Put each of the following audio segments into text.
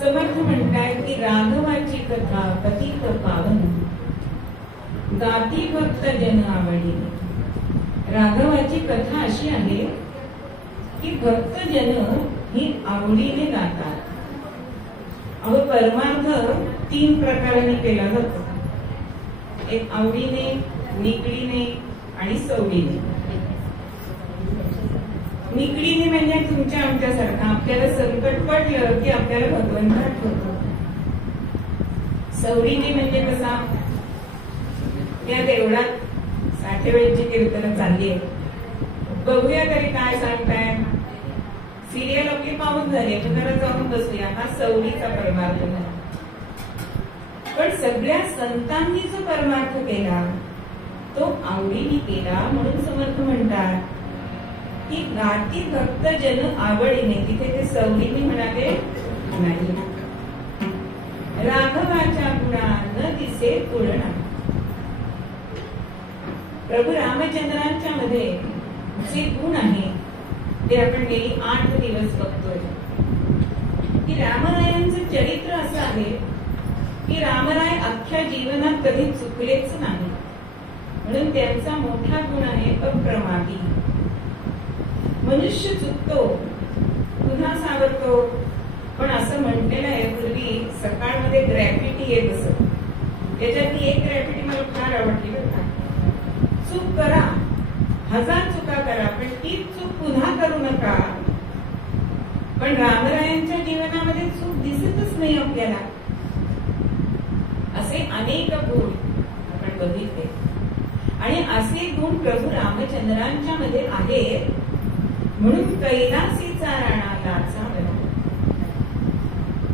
समर्थ म्हणताय की राघवाची कथा पतित पावन गाती भक्त जन आवडीने। राघवाची कथा अशी आहे की भक्त जन ही आवडीने गातात। अहो परमार्थ तीन प्रकाराने केला जातो, एक आवडीने, निकडीने आणि सवडीने। निकडीने म्हणजे तुमच्या आमच्यासारखं आपल्याला संकट पडलं की आपल्याला भगवंत आठवतो। सवडीने म्हणजे कसा, त्या देवळात साठेवेळची कीर्तन चालली आहे, बघूया तरी काय सांगताय, सिरियल आपली पाहून झाली तर जरा जाऊन बसूया, हा सवडीचा परमार्थ झाला। पण सगळ्या संतांनी जो परमार्थ केला तो आवडीने केला, म्हणून समर्थ म्हणतात की गाती भक्त जन आवडीने। तिथे ते सवडीने म्हणाले नाही। राघवाच्या गुणांना दिसे तुलना। प्रभू रामचंद्रांच्या मध्ये जे गुण आहे ते आपण गेली 8 दिवस बघतोय की रामरायांचं चरित्र असं आहे की रामराय अख्ख्या जीवनात कधी चुकलेच नाही, म्हणून त्यांचा मोठा गुण आहे अप्रमादी। मनुष्य चुकतो पुन्हा सावरतो, पण असं म्हटलेलं आहे पूर्वी सकाळमध्ये ग्रॅफिटी येत असत, त्याच्यातली एक ग्रॅफिटी मला फार आवडली बरं का, चूक करा, 1000 चुका करा, पण तीच चूक पुन्हा करू नका। पण रामरायांच्या जीवनामध्ये चूक दिसतच नाही आपल्याला, असे अनेक गुण आपण बघितले। आणि असे गुण प्रभू रामचंद्रांच्या मध्ये आहेत, म्हणून कैलासीचा राणा लाचा बना।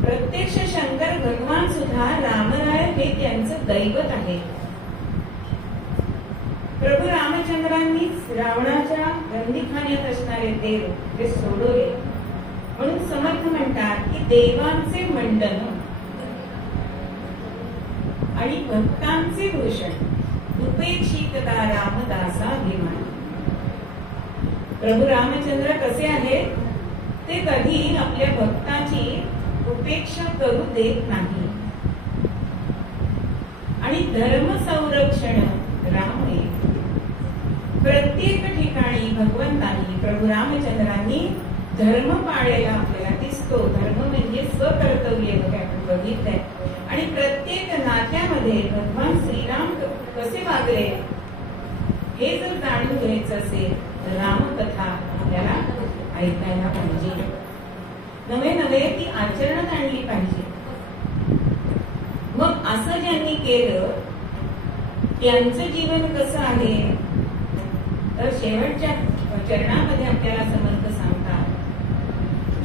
प्रत्यक्ष शंकर भगवान सुद्धा रामराय हे त्यांचं दैवत आहे। प्रभू रामचंद्रांनी रावणाच्या बंदीखान्यात असणारे देव ते सोडवले, म्हणून समर्थ म्हणतात की देवांचे मंडन आणि भक्तांचे भूषण उपेक्षितता रामदासा अभिमान। प्रभू रामचंद्र कसे आहेत, ते कधी आपल्या भक्ताची उपेक्षा करू देत नाही। धर्म संरक्षण राम एक. प्रत्येक ठिकाणी भगवंतांनी प्रभू रामचंद्रांनी धर्म पाळलेला आपल्याला दिसतो. धर्म म्हणजे स्वकर्तव्य वगैरे आपण बघितलंय. आणि प्रत्येक नात्यामध्ये भगवान श्रीराम कसे वागले हे जर जाणून घ्यायचं असेल तर रामकथा आपल्याला ऐकायला पाहिजे. नवे नवे ती आचरणात आणली पाहिजे. मग असं ज्यांनी केलं त्यांचं जीवन कसं आहे तर शेवटच्या चरणामध्ये आपल्याला समर्थ सांगतात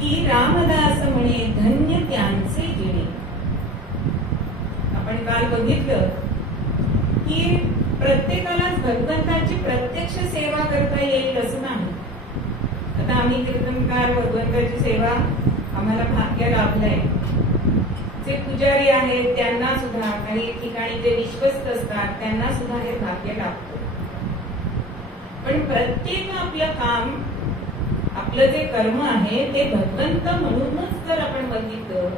की रामदास म्हणे धन्य त्यांचे जिणे. आपण काल बघितलं की प्रत्येकालाच भगवंताची प्रत्यक्ष सेवा करता येईल असं नाही. आता आम्ही कीर्तनकार भगवंताची सेवा आम्हाला भाग्य लाभलंय. जे पुजारी आहेत त्यांना सुद्धा काही ठिकाणी जे विश्वस्त असतात त्यांना सुद्धा हे भाग्य लाभतं. पण प्रत्येक आपलं काम आपलं जे कर्म आहे ते भगवंत म्हणूनच जर आपण बघितलं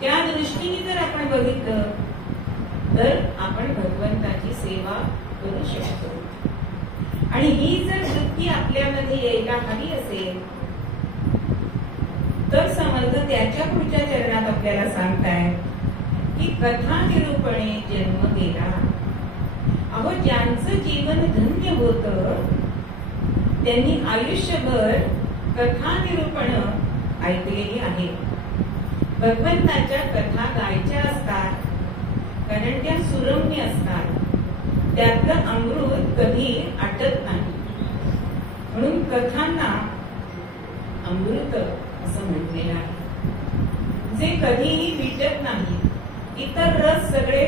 त्या दृष्टीने जर आपण बघितलं तर आपण भगवंताची सेवा करू शकतो. आणि ही जर वृत्ती आपल्यामध्ये यायला हवी असेल तर समर्थ त्याच्या पुढच्या चरणात आपल्याला सांगताय की कथा निरूपणे जन्म गेला. अहो ज्यांचं जीवन धन्य होत त्यांनी आयुष्यभर कथा निरूपण ऐकलेली आहे. भगवंताच्या कथा गायच्या असतात कारण त्या सुरम्य असतात. त्यातलं अमृत कधी आटत नाही. म्हणून कथांना अमृत असं म्हटलेलं आहे. जे कधीही विटत नाही. इतर रस सगळे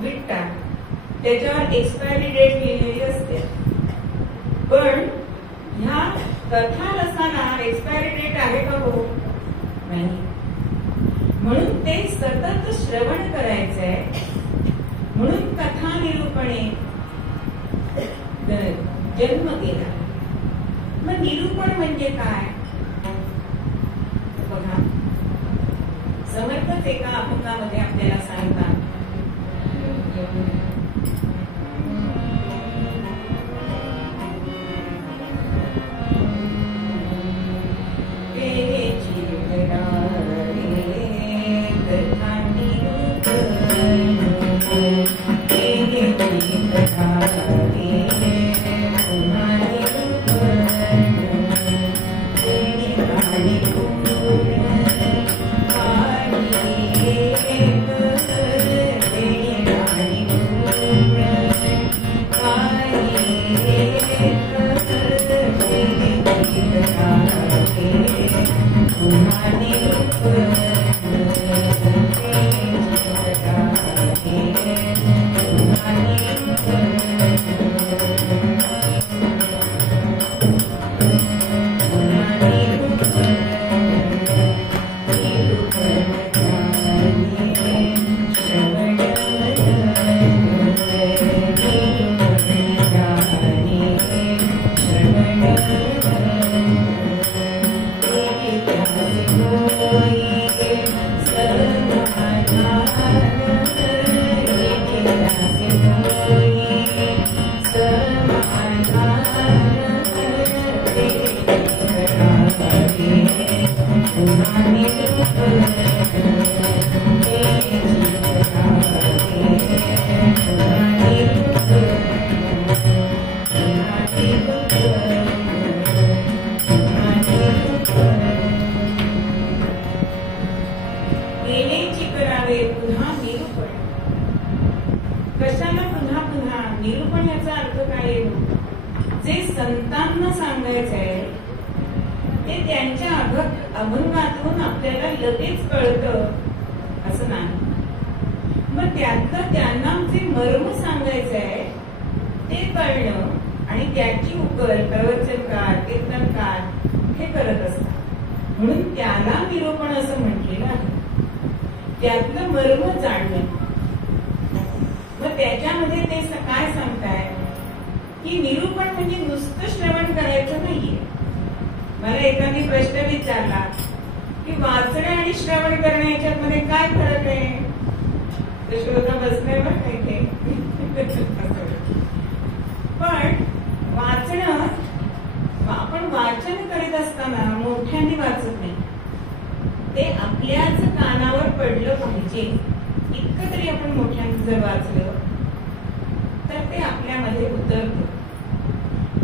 विटतात. त्याच्यावर एक्सपायरी डेट लिहिलेली असते. पण ह्या कथा रसाला एक्सपायरी डेट आहे का हो? नाही. म्हणून ते सतत श्रवण करायचंय. म्हणून कथा निरूपणे जन्म गेला. मग निरूपण म्हणजे काय बघा. समर्थच एका अभंगामध्ये आपल्याला सांगतात अभंगातून आपल्याला लगेच कळतं असं नाही. मग त्यातलं त्यांना जे मर्म सांगायचंय ते कळणं आणि त्याची उकल प्रवचनकार कीर्तनकार हे करत असतात. म्हणून त्याला निरूपण असं म्हटलेलं आहे. त्यातलं मर्म जाणणं. मग त्याच्यामध्ये ते काय सांगताय की निरूपण म्हणजे नुसतं श्रवण करायचं नाहीये. मला एकाने प्रश्न विचारला की वाचणे आणि श्रवण करणे याच्यात मध्ये काय फरक आहे. श्रोता बसण्यावर आपण मोठ्यांचं जर वाचलं तर ते आपल्यामध्ये उतरतं.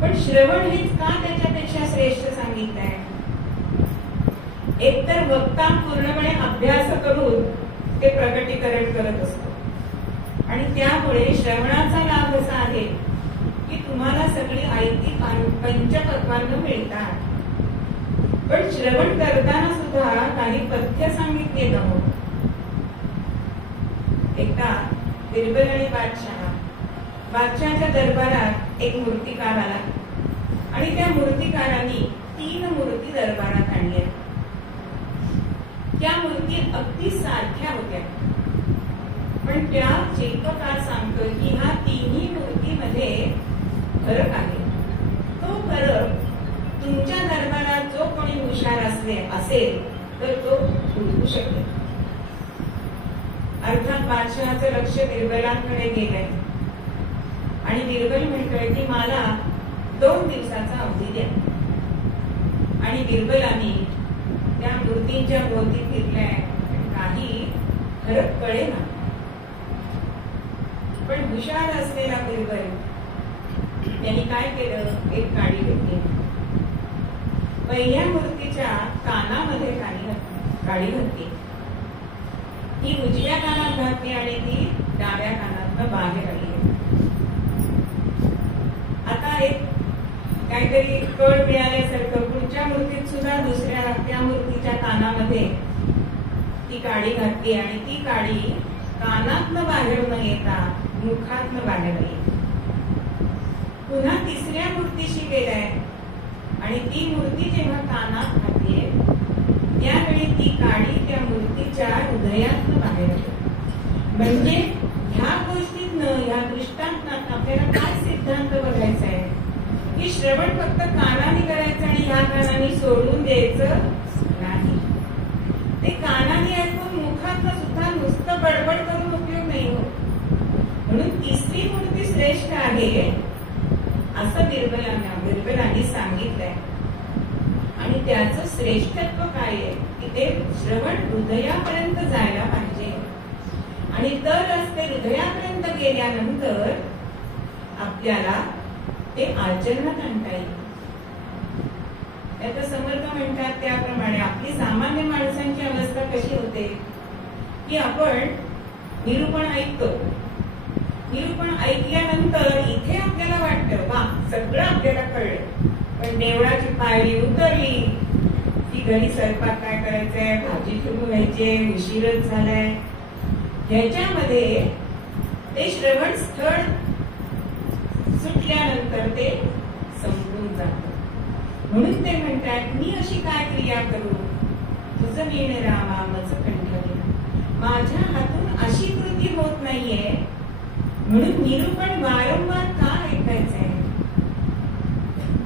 पण श्रवण हेच का त्याच्यापेक्षा श्रेष्ठ सांगितलंय? एकतर वक्ता पूर्णपणे अभ्यास करून ते प्रकटीकरण करत असतो आणि त्यामुळे श्रवणाचा लाभ असा आहे की तुम्हाला सगळी आयती पंचपक्वान्न मिळतात. पण श्रवण करताना सुद्धा काही पथ्य सांगितले जाऊ. एकदा बिरबल आणि बादशहाच्या दरबारात एक मूर्तिकार आला आणि त्या मूर्तिकारांनी 3 मूर्ती दरबारात आणल्या. त्या मूर्ती अगदी सारख्या होत्या, पण त्या शिल्पकार सांगतो की ह्या 3ही मूर्तीमध्ये फरक आहे. तो फरक तुमच्या दरबारात जो कोणी हुशार असेल तर तो ओळखू शकेल. अर्थात बादशहाचं लक्ष बिरबलांकडे गेलंय आणि बिरबल म्हणतोय की मला 2 दिवसाचा अवधी द्या. आणि बिरबलांनी त्या मूर्तींच्या भोवती फिरलाय, काही फरक कळेना. पण हुशार असलेला बिरबल त्यांनी काय केलं, एक काडी घेतली. पहिल्या मूर्तीच्या कानामध्ये काडी घातली. ती उजव्या कानात घातली आणि ती डाव्या कानात बाहेर आली. आता एक काहीतरी कळ मिळाल्यासारखं पुढच्या मूर्तीत सुद्धा दुसऱ्या त्या मूर्तीच्या कानामध्ये ती काडी घातली आणि ती काडी कानातनं बाहेर न येता मुखातनं बाहेर आली. पुन्हा तिसऱ्या मूर्तीशी गेलाय आणि ती मूर्ती जेव्हा कानात घातलीये त्यावेळी ती काडी त्या मूर्तीच्या हृदयातनं बाहेर आली. म्हणजे ह्या गोष्टीतनं, ह्या दृष्टांतात आपल्याला काय सिद्धांत बघायचा आहे की श्रवण फक्त कानाने करायचं आणि ह्या कानाने सोडून द्यायचं नाही. ते कानाने ऐकून मुखातनं सुद्धा नुसतं बडबड करून उपयोग नाही होत. म्हणून तिसरी मूर्ती श्रेष्ठ आहे असं बिरबलांनी सांगितलंय. आणि त्याचं श्रेष्ठत्व काय आहे की ते श्रवण हृदयापर्यंत जायला पाहिजे आणि तरच ते हृदयापर्यंत गेल्यानंतर आपल्याला ते आचरणात आणता येईल. त्याचं समर्थ म्हणतात त्याप्रमाणे आपली सामान्य माणसांची अवस्था कशी होते की आपण निरूपण ऐकतो. निरूपण ऐकल्यानंतर इथे आपल्याला वाटतं वा सगळं आपल्याला कळलं, पण देवळाची पायरी उतरली की घरी स्वयंपाक काय करायचंय, भाजी ठेवून घ्यायची, उशीरच झालाय. ह्याच्यामध्ये ते श्रवण स्थळ सुटल्यानंतर ते संपून जातं. म्हणून ते म्हणतात मी अशी काय क्रिया करू, तुझं नेणे रामा मज कंठली. माझ्या हातून अशी कृती होत नाहीये, म्हणून निरूपण वारंवार का ऐकायचंय?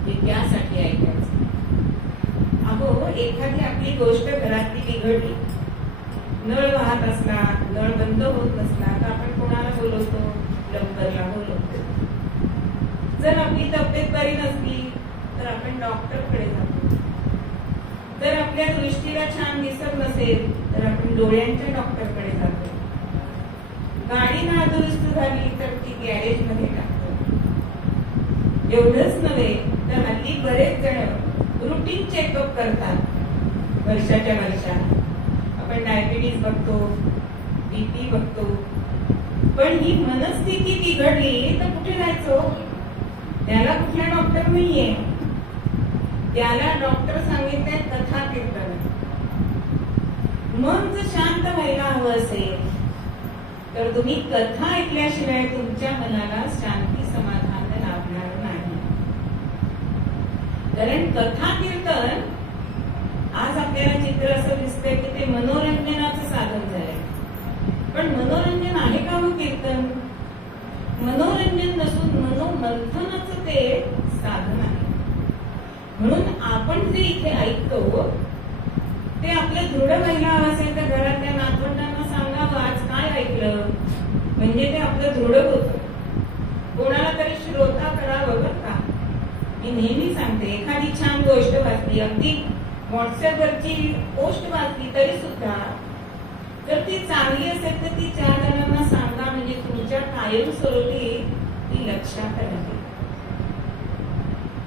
हे त्यासाठी ऐकायचं. अहो एखादी आपली गोष्ट घरातली बिघडली, नळ वाहत असला, नळ बंद होत नसला तर आपण कोणाला बोलवतो? प्लंबरला बोलवतो. जर आपली तब्येत बरी नसली तर आपण डॉक्टरकडे जातो. जर आपल्या दृष्टीला छान दिसत नसेल तर आपण डोळ्यांच्या डॉक्टरकडे जातो. गाडी नादुरुस्त झाली तर ती गॅरेज मध्ये टाकतो. एवढंच नव्हे तर हल्ली बरेच जण रुटीन चेकअप करतात वर्षाच्या वर्षात. आपण डायबिटीज बघतो, बीपी बघतो. पण ही मनस्थिती बिघडली तर कुठे जायचो? त्याला कुठला डॉक्टर नाहीये. त्याला डॉक्टर सांगितले कथा कीर्तन. मन जर शांत व्हायला हवं असेल तर तुम्ही कथा ऐकल्याशिवाय तुमच्या मनाला शांती समाधान लाभणार नाही. कारण कथा कीर्तन आज आपल्याला चित्र असं दिसतंय की ते मनोरंजनाचं साधन झालंय. पण मनोरंजन आहे का हो कीर्तन? मनोरंजन नसून मनोमंथनाचं ते साधन आहे. म्हणून आपण जे इथे ऐकतो ते आपलं दृढ व्हायला हवं असेल तर घरातल्या नातवंडांना सांगावं आज काय ऐकलं, म्हणजे ते आपलं दृढ होतं. कोणाला तरी श्रोता करावं बरं का. मी नेहमी सांगते एखादी छान गोष्ट वाचली, अगदी व्हॉट्सअपवरची पोस्ट वाचली तरी सुद्धा जर ती चांगली असेल तर ती 4 जणांना सांगा. कायमस्वरूपी ती लक्षात राहील.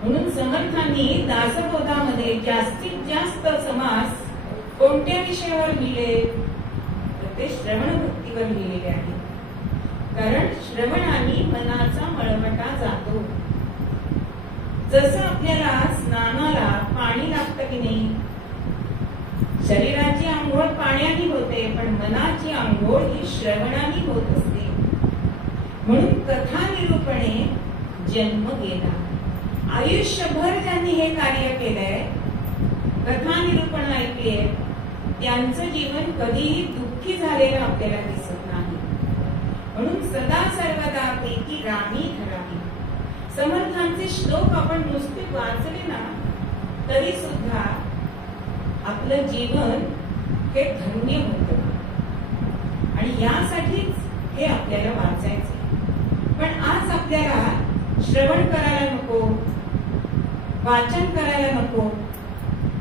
म्हणून समर्थांनी दासबोधामध्ये जास्तीत जास्त समास कोणत्या विषयावर लिहिले तर ते श्रवण भक्तीवर लिहिलेले आहे. कारण श्रवणाने मनाचा मळमटा जातो. जसं आपल्याला स्नानाला पाणी लागतं की नाही, शरीराची आंघोळ पाण्याने होते, पण मनाची आंघोळ ही श्रवणाने होत असते. म्हणून कथा निरूपणे जन्म गेला. आयुष्यभर ज्यांनी हे कार्य केलंय, कथा निरूपण ऐकले, त्यांचं जीवन कधीही दुःखी झालेलं आपल्याला दिसत नाही. म्हणून सदा सर्वदा प्रीती रामी ठरावी. समर्थांचे श्लोक आपण नुसते वाचले ना तरी सुद्धा आपलं जीवन हे धन्य होतं. आणि यासाठीच हे आपल्याला वाचायचे. पण आज आपल्याला श्रवण करायला नको, वाचन करायला नको.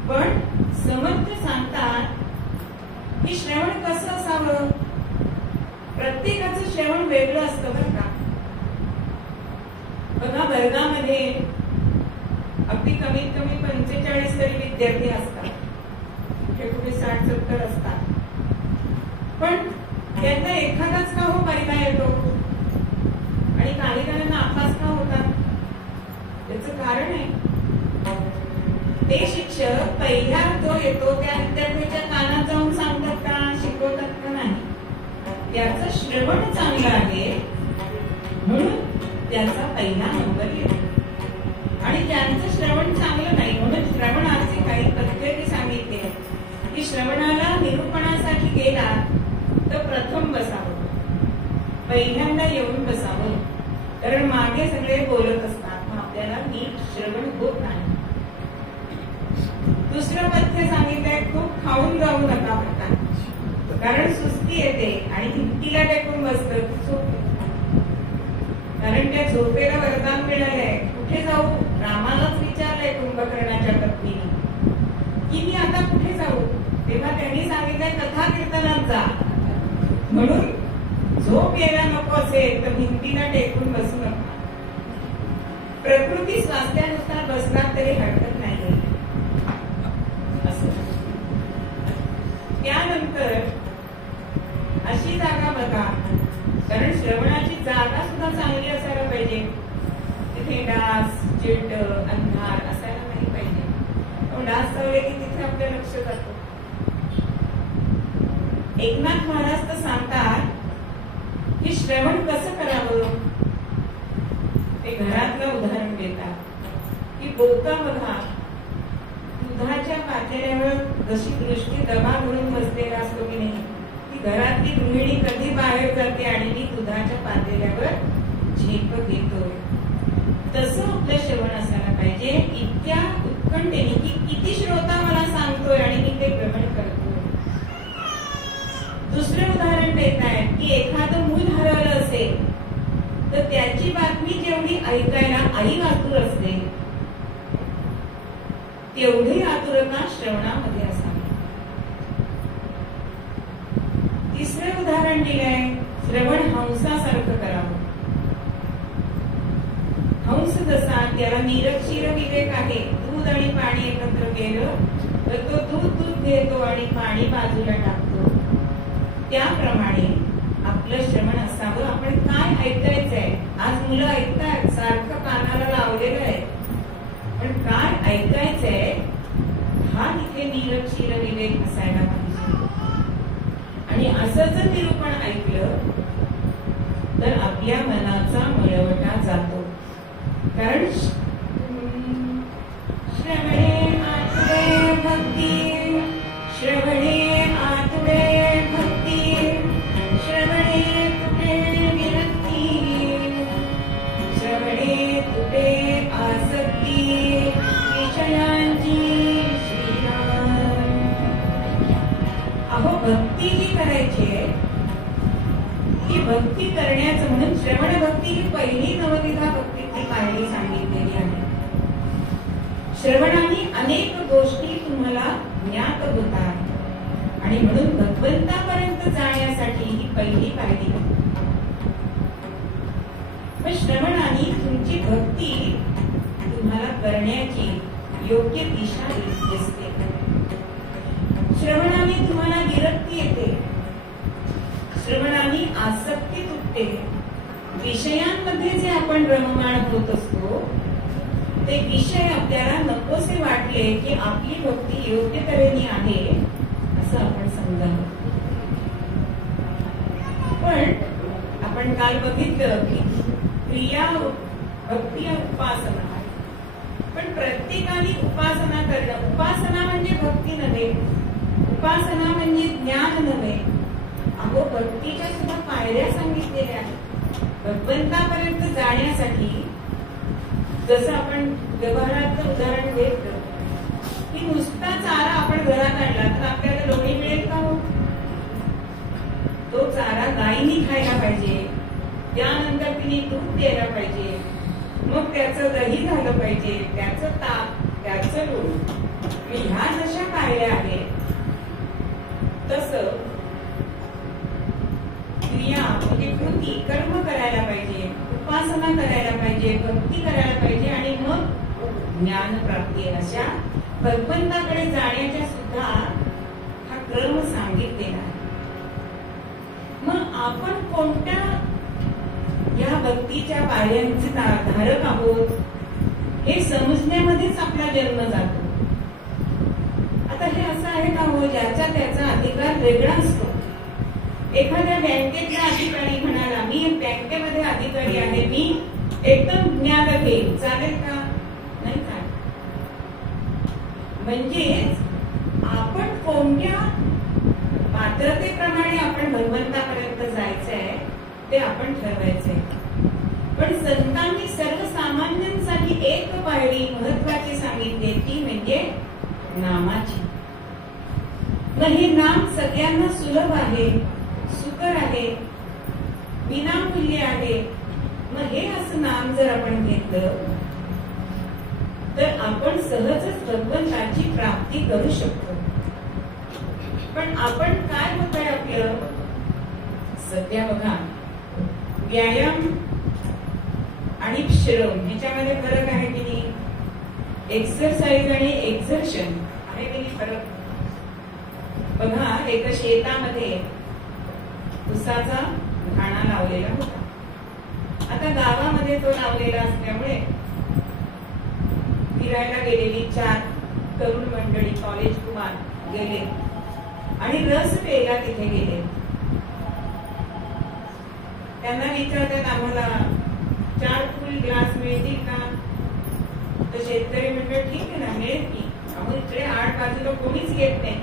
पण समर्थ सांगतात की श्रवण कसं असावं. प्रत्येकाचं श्रवण वेगळं असतं बरं का. बघा, वर्गामध्ये अगदी कमीत कमी 45 तरी विद्यार्थी असतात, कुठे 60-70 असतात. पण त्यातला एखादाच का हो पहिला येतो आणि काही जणांना अपास का होतात. त्याचं कारण आहे, ते शिक्षक पहिला जो येतो त्या विद्यार्थ्याच्या कानात जाऊन सांगतात का, शिकवतात का नाही. त्याचं श्रवण चांगलं आहे म्हणून त्याचा पहिला नंबर येतो. आणि ज्यांचं श्रवण चांगलं नाही म्हणून श्रवणाचे काही पद्धती सांगितले की श्रवणाला निरूपणासाठी गेला तर प्रथम बसावं, पहिल्यांदा येऊन बसावं. कारण मागे सगळे बोलत असतात, मग आपल्याला नीट श्रवण होत नाही. दुसरं पथ्य सांगितलंय, खूप खाऊन जाऊ नका म्हणतात, कारण सुस्ती येते आणि भिंतीला टेकून बसतं झोप. कारण त्या झोपेला वरदान मिळालंय. कुठे जाऊ, रामालाच विचारलंय कुंभकर्णाच्या पत्नीने की मी आता कुठे जाऊ, तेव्हा त्यांनी सांगितलंय कथा कीर्तनात जा. म्हणून झोप यायला नको असेल तर भिंतीला टेकून बसू नका. प्रकृती स्वास्थ्यानुसार बसला तरी हरकत नाही. त्यानंतर अशी जागा बघा, कारण श्रवणाची जागा सुद्धा चांगली असायला पाहिजे. तिथे डास, चिट, अंधार असायला नाही पाहिजे. डास चावले की तिथे आपलं लक्ष जातं. एकनाथ महाराज तर सांगतात की श्रवण कसं करावं. ते घरातलं उदाहरण देतात की बोका बघा, दुधाच्या पातेल्यावर जशी दृष्टी दबा म्हणून बसलेला असतो की नाही, ती घरातली गृहिणी कधी बाहेर जाते आणि मी दुधाच्या पातेल्यावर झेप घेतोय. तसं आपलं श्रवण असायला पाहिजे, इतक्या उत्कंठेने की किती श्रोता मला सांगतोय आणि मी ते ग्रहण करतोय. दुसरं उदाहरण देत आहे की एखादं मूल हरवलं असेल तर त्याची बातमी जेवढी ऐकायला आई आतुर असते तेवढी आतुरता श्रवणामध्ये असावी. तिसरं उदाहरण दिलंय, श्रवण हंसासारखं करावं. हंस जसा त्याला निरक्षीर विवेक आहे, दूध आणि पाणी एकत्र केलं तर तो दूध घेतो आणि पाणी बाजूला टाकतो. त्याप्रमाणे आपलं श्रवण असावं. आपण काय ऐकायचंय. आज मुलं ऐकतात, सारखं कानाला लावलेलं आहे, पण काय ऐकायचंय हा तिथे निरक्षीर विवेक असायला पाहिजे. आणि असं जर निरूपण ऐकलं तर आपल्या मनाचा मळवटा जातो. कारण श्रवणे आतुरे भक्ती, श्रवणे आतुरे भक्ती, श्रवणे तुटे विरक्ती, श्रवणे तुटे आसक्ती, विषयांची श्रीराम. अहो, भक्ती जी करायची आहे ती भक्ती करण्याचं म्हणून श्रवण भक्ती ही पहिली नवविधा भक्तीची पायरी सांगितलेली आहे. श्रवणाने अनेक गोष्टी तुम्हाला ज्ञात होतात आणि म्हणून भगवंतापर्यंत जाण्यासाठी ही पहिली पायरी. भक्ती तुम्हाला करण्याची योग्य दिशा दिसते. श्रवणाने तुम्हाला विरक्ती येते, श्रवणाने आसक्ती तुटते. विषयांमध्ये जे आपण रममाण होत असतो ते विषय आपल्याला नकोसे वाटले की आपली भक्ती योग्य तऱ्हेने आहे असं आपण समजावं. पण आपण काल बघितलं की क्रिया भक्ती उपासना आहे. पण प्रत्येकाने उपासना करणं, उपासना म्हणजे भक्ती नव्हे, उपासना म्हणजे ज्ञान नव्हे. अहो भक्तीच्या सुद्धा पायऱ्या सांगितलेल्या आहेत. भगवंतापर्यंत जाण्यासाठी जसं आपण व्यवहाराचं उदाहरण घेतलं की नुसता चारा आपण घरात आणला तर आपल्याला लोणी मिळेल का हो? तो चारा गायीनी खायला पाहिजे, त्यानंतर तिने दूध द्यायला पाहिजे, मग त्याचं दही झालं पाहिजे, त्याचं ताक, त्याचं लोणी. ह्या जशा पायऱ्या आहेत तसं क्रिया म्हणजे कृती कर्म करायला पाहिजे, उपासना करायला पाहिजे, भक्ती करायला पाहिजे आणि मग ज्ञान प्राप्ती. अशा भगवंताकडे जाण्याच्या सुद्धा हा क्रम सांगितलेला आहे. मग आपण कोणत्या या भक्तीच्या पायऱ्यांचे धारक आहोत हे समजण्यामध्येच आपला जन्म जातो. आता हे असं आहे का हो ज्याचा त्याचा अधिकार वेगळा असतो. एखाद्या बँकेतला अधिकारी म्हणाला मी बँकेमध्ये अधिकारी आहे, मी एकदम ज्ञान घेईन, चालेल का? नाही चालेल. म्हणजेच आपण कोणत्या पात्रतेप्रमाणे आपण भगवंतापर्यंत जायचंय ते आपण ठरवायचंय. पण संतांनी सर्वसामान्यांसाठी एक पायरी महत्वाची सांगितली ती म्हणजे नामाची. मग हे नाम सगळ्यांना सुलभ आहे, सुकर आहे, विनामूल्य आहे. मग हे असं नाम जर आपण घेतलं तर आपण सहजच भगवंताची प्राप्ती करू शकतो. पण आपण काय होतंय आपलं सध्या बघा, व्यायाम आणि श्रम ह्याच्यामध्ये फरक आहे की नाही? एक्सरसाइज आणि एक्झर्शन आहे की नाही फरक? बघा एका शेतामध्ये उसाचा घाणा लावलेला होता. आता गावामध्ये तो लावलेला असल्यामुळे फिरायला गेलेली 4 तरुण मंडळी कॉलेज कुमार गेले आणि रस प्यायला तिथे गेले. त्यांना विचारतात आम्हाला 4 फुल ग्लास मिळतील का? तर शेतकरी म्हणतात ठीक आहे ना, मिळेल की. अहो इकडे 8 बाजूला कोणीच घेत नाही.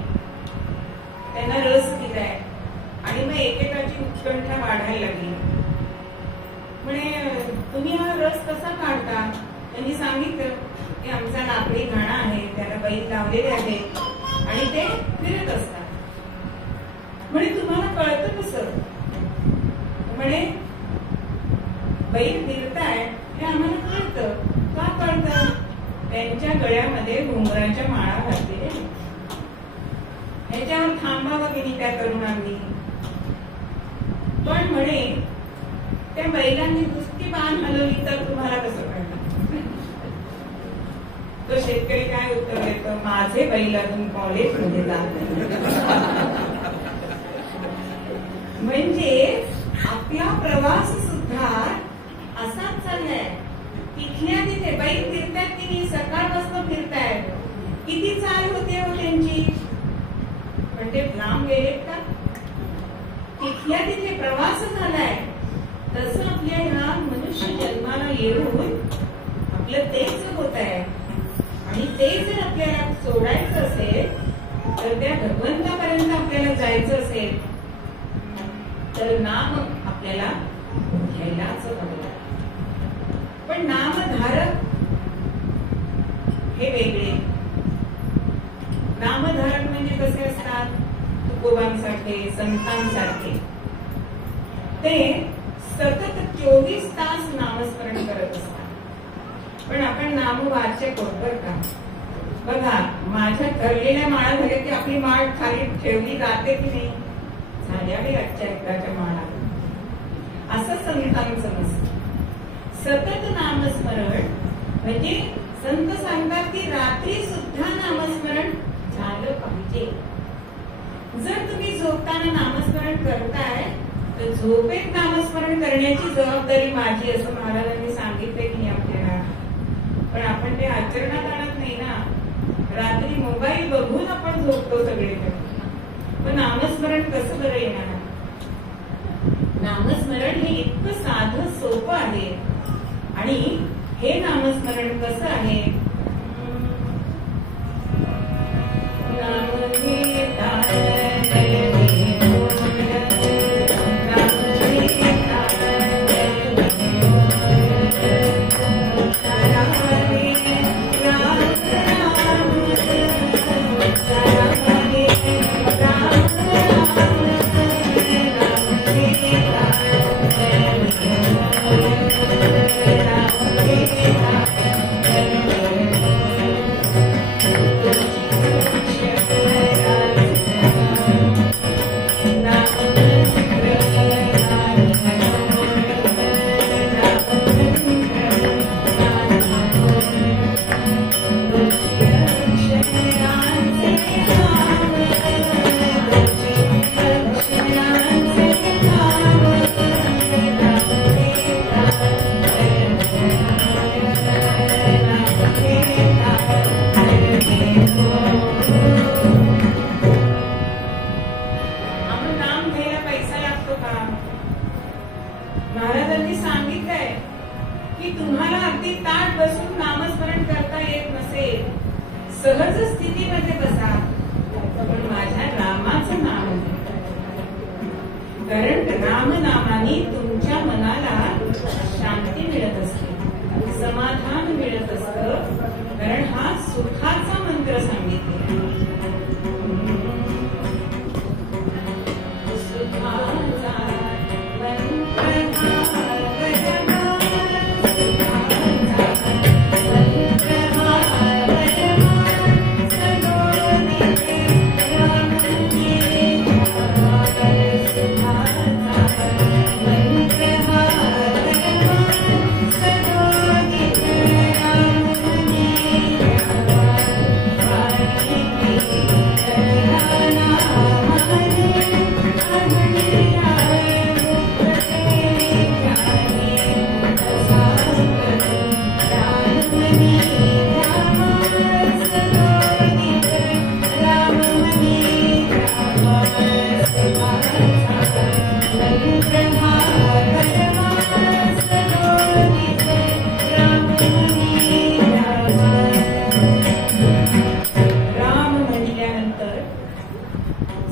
त्यांना रस दिलाय आणि मग एकेकाची उत्कंठा वाढायला लागली. म्हणे तुम्ही हा रस कसा काढता? त्यांनी सांगितलं की आमचा लाकडी घाणा आहे, त्याला बैल लावलेले आहे आणि ते फिरत असतात. म्हणे तुम्हाला कळतं कसं? म्हणे बैल फिरताय हे आम्हाला कळतं. का कळतं? त्यांच्या गळ्यामध्ये घुंगराच्या माळा घातलेल्या. ह्याच्यावर थांबावं गेली त्या तरुणांनी. पण म्हणे त्या बैलांनी नुसती बाण हलवली तर तुम्हाला कसं कळतं? तो शेतकरी काय उत्तर देतो? माझे बैल अजून कॉलेजमध्ये जात. म्हणजे आपला प्रवास सुद्धा असाच चाललाय. तिथल्या तिथे बैल फिरतात की नाही, सकाळपासून फिरतायत. किती चाल होते हो त्यांची? पण ते लांब गेलेत का? तिथल्या तिथे प्रवास झालाय. तसं आपल्या ह्या मनुष्य जन्माला येऊन आपलं तेच होत आहे. आणि ते जर आपल्याला सोडायचं असेल तर त्या भगवंतापर्यंत आपल्याला जायचं असेल तर नाम आपल्याला घ्यायलाच हवं. पण नामधारक हे वेगळे. नामधारक म्हणजे कसे असतात? तुकोबांसारखे, संतांसारखे. ते सतत 24 तास नामस्मरण करत असतात. पण आपण नामवाचक होत बरं का? बघा माझ्या ठरलेल्या माळा झाल्या की आपली माळ खाली ठेवली जाते की नाही? झाल्या बी आजच्या एकदाच्या माळा. असं संतांचं नसतं. सतत नामस्मरण म्हणजे संत सांगतात की रात्री सुद्धा नामस्मरण झालं पाहिजे. जर तुम्ही झोपताना नामस्मरण करताय तर झोपेत नामस्मरण करण्याची जबाबदारी माझी असं महाराजांनी सांगितलंय की आपल्याला. पण आपण ते आचरणात आणत नाही ना. रात्री मोबाईल बघून आपण झोपतो सगळीकडे, पण नामस्मरण कसं बरं येणार. नामस्मरण हे इतकं साधं सोपं आहे. आणि हे नामस्मरण कसं आहे. महाराजांनी सांगितलंय की तुम्हाला अगदी ताट बसून नामस्मरण करता येत नसेल, सहज स्थितीमध्ये बसा, पण माझ्या रामाचं नाम घ्या. कारण रामनामाने तुमच्या मनाला शांती मिळत असते, समाधान मिळत असतं. कारण हा सुखाचा मंत्र सांगितलेला.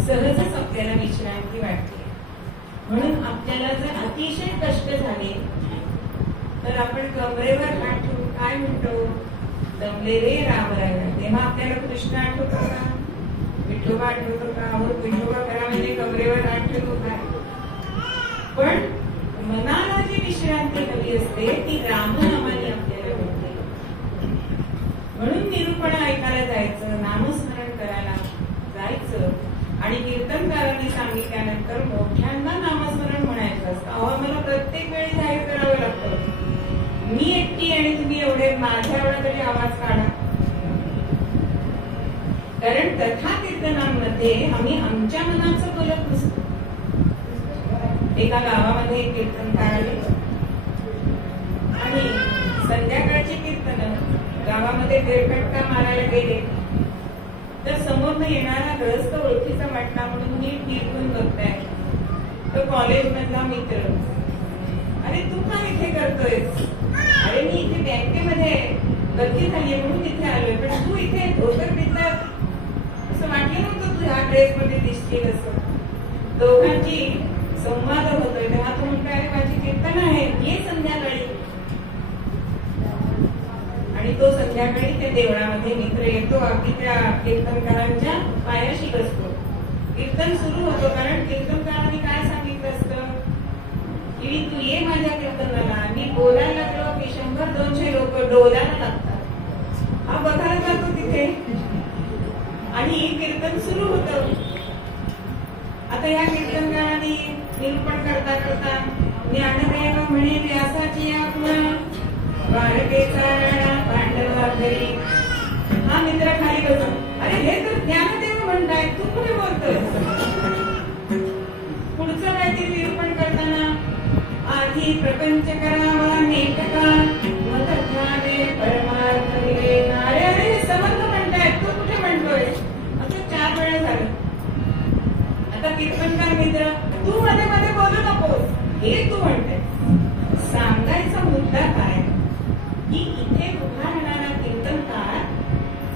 सहजच आपल्याला विश्रांती वाटते. म्हणून आपल्याला जर अतिशय कष्ट झाले तर आपण कमरेवर हात ठेवून काय म्हणतो, दमले रे राम राया. तेव्हा आपल्याला कृष्ण आठवतो का, विठोबा आठवतो का. अहो विठोबा करा म्हणजे कमरेवर हात ठेवतो काय. पण मनाला जी विश्रांती हवी असते ती रामनामाने आपल्याला मिळते. म्हणून निरूपण ऐकायला जायचं, नामस्मरण करायला जायचं. आणि कीर्तनकारांनी सांगितल्यानंतर मोठ्यांना नामस्मरण म्हणायचं असतं. अहो मला प्रत्येक वेळी जाहीर करावं लागतं, मी एकटी आणि तुम्ही एवढे, माझ्या एवढा तरी आवाज काढा. कारण कथा कीर्तनांमध्ये आम्ही आमच्या मनाचं बोलत नसतो. एका गावामध्ये कीर्तनकार आले आणि संध्याकाळची कीर्तन गावामध्ये फेरफटका मारायला गेले तर समोर येणारा ग्रस्त ओळखीचा वाटला म्हणून नीट निरखून बघताय. तो कॉलेज मधला मित्र, अरे तू काय इथे करतोयस. अरे मी इथे बँकेमध्ये गर्दी झालीये म्हणून तिथे आलोय, पण तू इथे धोतर घेतला असं वाटलं नव्हतं, तू ह्या ड्रेस मध्ये दिसतील असं. दोघांची संवाद होतोय. तेव्हा तो म्हणतो अरे माझी कीर्तन आहे, ये संध्याकाळी. आणि तो संध्याकाळी त्या देवळामध्ये मित्र येतो, अगदी त्या कीर्तनकारांच्या पायाशी बसतो. कीर्तन सुरू होतो. कारण कीर्तनकारांनी काय सांगितलं असतं की तू ये माझ्या कीर्तनाला. मी बोलायला लागलो की 100-200 लोक डोलायला लागतात. हा बघायला जातो तिथे आणि कीर्तन सुरू होतं. आता या कीर्तनकारांनी निरूपण करता करता ज्ञानदेव म्हणे व्यासाची आज्ञा द्वारकेचा राणा पांडवा घरी. हा मित्र खाली बसला. अरे हे तर ज्ञानदेव म्हणताय, तू कुठे बोलतोय? पुढचं काहीतरी निरूपण करताना आधी प्रपंच करावा नेटका मग ध्याने परमार्थ विवेक. अरे अरे समर्थ म्हणताय, तू कुठे म्हणतोय? असं 4 वेळा झालं. आता कीर्तनकार मित्र, तू मध्ये मध्ये बोलू नकोस हे तू म्हणताय. सांगायचा मुद्दा काय की इथे उभा राहणारा कीर्तनकार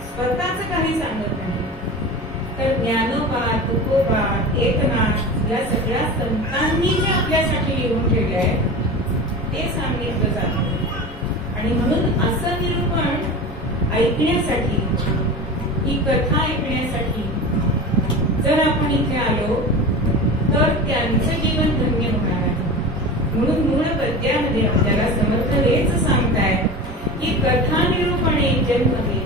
स्वतःच काही सांगत नाही, तर ज्ञानोबा, तुकोबा, एकनाथ या सगळ्या संतांनी जे आपल्यासाठी लिहून ठेवले आहे ते सांगितलं जातं. आणि म्हणून असं निरूपण ऐकण्यासाठी, ही कथा ऐकण्यासाठी जर आपण इथे आलो तर त्यांचं जीवन धन्य होणार आहे. म्हणून मूळ पद्यामध्ये आपल्याला समर्थ हेच सांगताय की कथा निरूपणे जन्म गेला.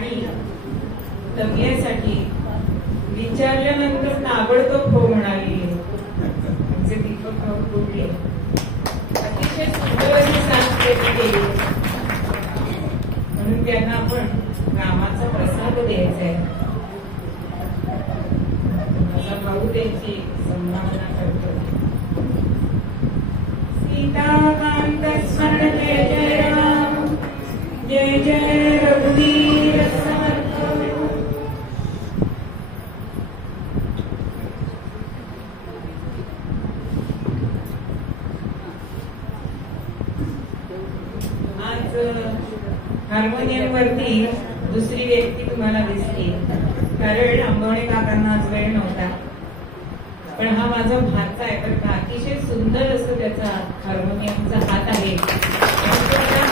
आणि तज्ञासाठी विचारल्यानंतर ताबडतोब हो म्हणाली म्हणजे दीपक भाऊ कुठले अतिशय सुंदर अशी सांस्कृतिक केली म्हणून त्यांना आपण रामाचा प्रसाद द्यायचा आहे. माझा भाऊ त्यांची संभावना करतो. सीताकांत स्मरण जय जय राम जय जय रघुवीर समर्थ. आज हार्मोनियम वरती दुसरी व्यक्ती तुम्हाला दिसली कारण आंबवणे काकांना आज वेळ नव्हता. पण हा माझा भाचा आहे तर अतिशय सुंदर असं त्याचा हार्मोनियमचा हात आहे.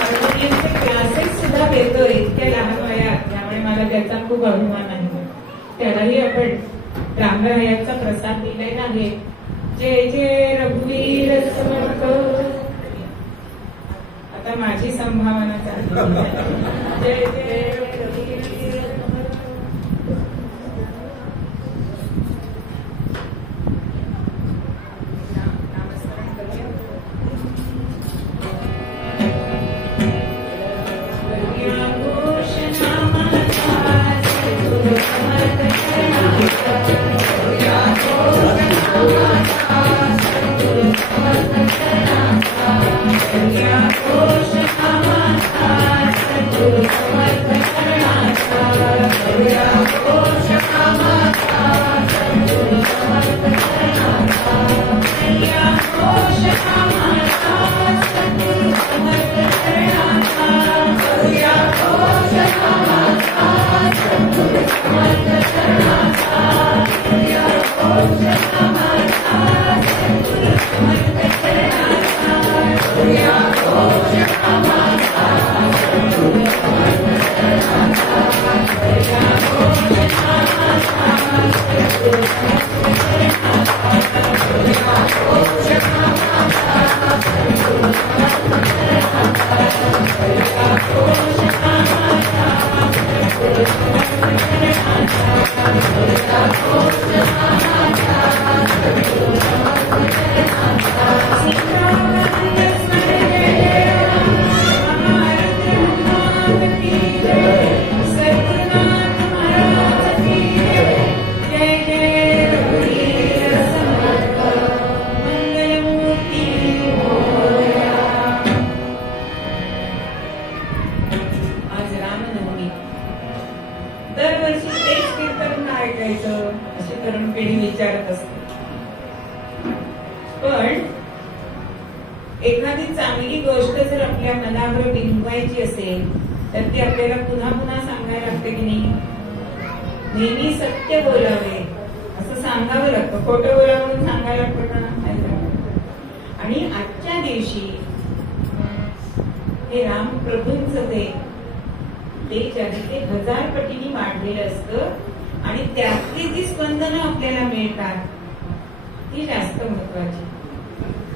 हार्मोनियमचे क्लासेस सुद्धा देतोय इतक्या लहान वयात. त्यामुळे मला त्याचा खूप अभिमान आहे. त्यालाही आपण रामरायाचा प्रसाद दिलेला आहे. जय जय रघुवीर समर्थ. आता माझी संभावना चालू. जय जय रघुवीर समर्थ. नामस्मरण करूया. दरवर्षी तेच कीर्तन का ऐकायचं अशी तरुण पिढी विचारत असते. पण एखादी चांगली गोष्ट जर आपल्या मनावर बिंबवायची असेल तर ती आपल्याला पुन्हा पुन्हा सांगायला लागते की नाही. नेहमी सत्य बोलावे असं सांगावं लागतं. खोटं बोला म्हणून सांगायला लागतं ना. आणि आजच्या दिवशी हे रामप्रभूंचं तेज आहे ते 1000 पटीने वाढलेलं असतं आणि त्यातली जी स्पंदनं आपल्याला मिळतात ती जास्त महत्वाची.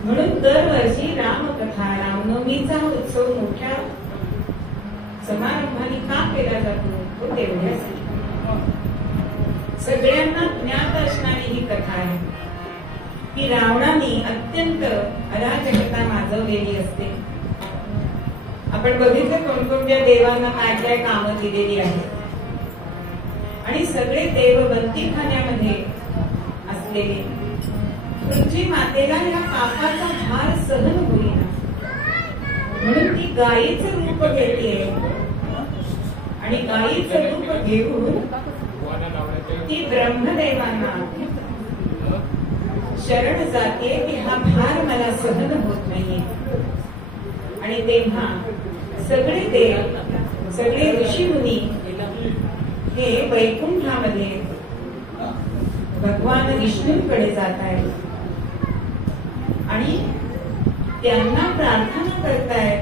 म्हणून दरवर्षी रामकथा रामनवमीचा उत्सव मोठ्या समारंभाने का केला जातो तो तेवढ्यासाठी. सगळ्यांना ज्ञात असणारी ही कथा आहे की रावणाने अत्यंत अराजकता माजवलेली असते. आपण बघितलं कोणकोणत्या देवांना काय काय कामं दिलेली आहेत आणि सगळे देव बंदीखान्यामध्ये असलेले. पृथ्वी मातेला या पापाचा भार सहन होईना म्हणून ती गायीचं रूप घेते आणि गायीचं रूप घेऊन ती ब्रह्मदेवांना शरण जाते की हा भार मला सहन होत नाहीये. आणि तेव्हा सगळे देव सगळे ऋषीमुनी हे वैकुंठामध्ये भगवान विष्णूंकडे जात आहेत आणि त्यांना प्रार्थना करतायत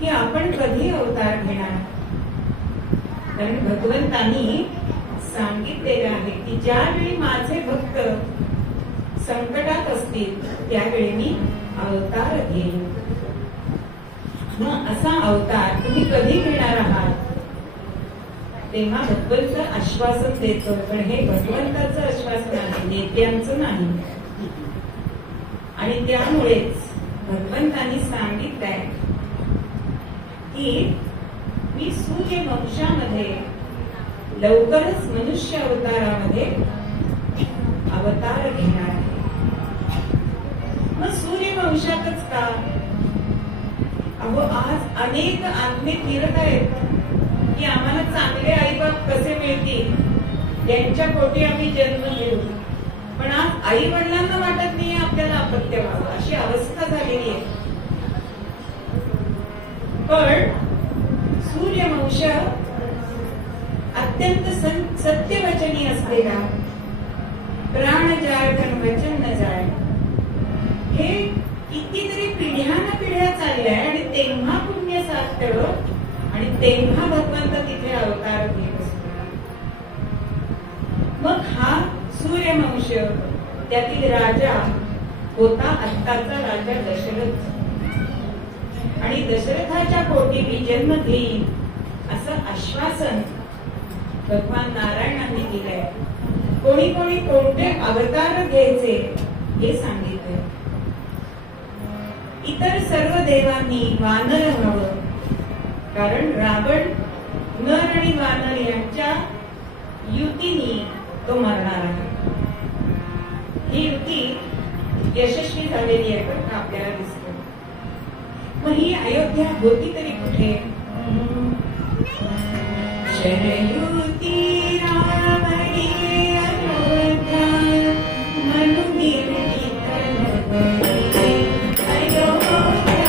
की आपण कधी अवतार घेणार. कारण भगवंतांनी सांगितलेलं आहे की ज्यावेळी माझे भक्त संकटात असतील त्यावेळी मी अवतार घेईन. मग असा अवतार तुम्ही कधी घेणार आहात तेव्हा भगवंत आश्वासन देतो, पण हे भगवंताचं आश्वासन आहे, नेत्यांचं नाही. आणि त्यामुळेच भगवंतांनी सांगितलंय की मी सूर्यवंशामध्ये लवकरच मनुष्य अवतारामध्ये अवतार घेणार आहे. मग सूर्यवंशातच का? अहो, आज अनेक आत्मे फिरत आहेत की आम्हाला चांगले आईबाप कसे मिळतील, त्यांच्या पोटी आम्ही जन्म घेऊ. पण आज आई वडिलांना वाटत नाही आपल्याला अपत्य व्हावं, अशी अवस्था झालेली आहे. पण सूर्यवंश अत्यंत सत्यवचनी असलेला, प्राण जाळ पण वचन न जाळ, हे कितीतरी पिढ्याना पिढ्या चालल्या आणि तेव्हा पुण्य साधतं आणि तेव्हा भगवंत तिथे अवतार घेत असतो. मग हा सूर्यवंश, त्यातील राजा होता आत्ताचा राजा दशरथ. आणि दशरथाच्या पोटी मी जन्म घेईन असं आश्वासन भगवान नारायणांनी दिलंय. कोणी कोणी कोणते अवतार घ्यायचे हे सांगितलंय. इतर सर्व देवांनी वानर व्हावं, कारण रावण नर आणि वानर यांच्या युतीने तो मरणार आहे. ही युती यशस्वी झालेली आहे पण आपल्याला दिसते. मग ही अयोध्या होती तरी कुठे? शरयुती रावणी अयोध्या मनुनिर्मित नगरी, अयोध्या